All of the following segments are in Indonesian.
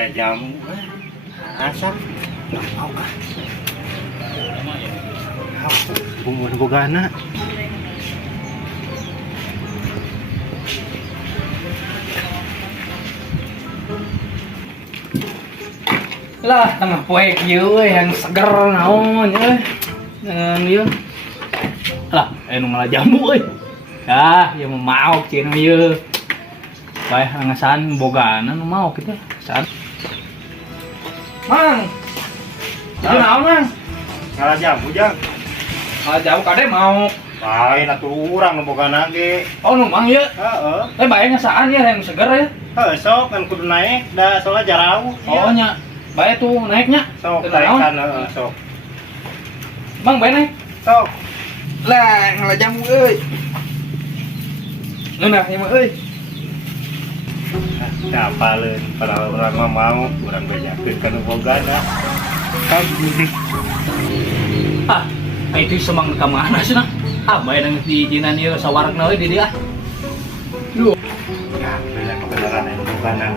kayak jamu. Asap. Nggak mau ah. Bumbu bogana. Lah tengah poek ieu yang seger naon dengan ieu. Lah anu malah jamu euy. Ah, ieu mah maok cenah ieu. Bae ngasan bogana nu maok kitu. San. Mang. Jadi naon, Mang? Ngalah jamu jang. Ah jauh kade maok. Lain atuh urang nu bogana ge. Oh nu mang ieu. Heeh. Bae ngasaan ya yang seger ya. Heuh sok kan kudu naik da soalnya jarau. Oh nya. Bae tuh naiknya. Sok Teu naon? naikkan heeh sok. Mang bae naik. Sok. Lah ngalah jamu euy. Ngeunah ieu mah euy. Kapaleun padahal urang mah mau urang bejakeun ka nu bogana. Kan Ah, itu semang ka mana cenah? Ah, bae nang diijinan ieu sawaragna euy di dieu ah. Duh. ya bener kebenaran nu bogana.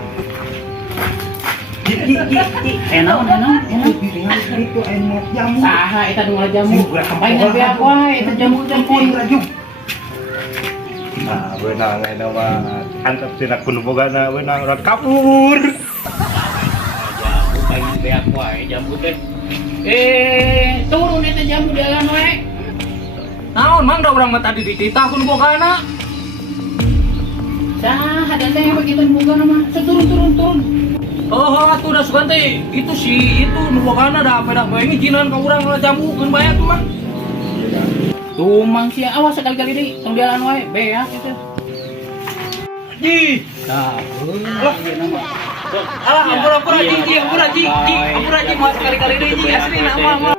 Enak. Itu anu jamu. Saha eta nu jamu. Bae ngabe apa wae eta jamu-jamu. Nah, beunang eta mah antep tina kudu bogana beunang urang kabur. Jamu bae beak wae jamu teh. Turun eta jamu jalan wae. Naon mang da urang mah tadi dititah kun bogana. Saha ada teh begitu buka mah. Turun. Oh, atuh da sugan teh itu si itu nu bogana da pada bae ngijinan ka urang lah jamu keun bae tuh mang. Tuh mang sia awas sekali-kali deui tong jalan wae beak eta. Ji. Nah, alah ampun aji, ampun aji, mas kali-kali deui ji asli nama mah.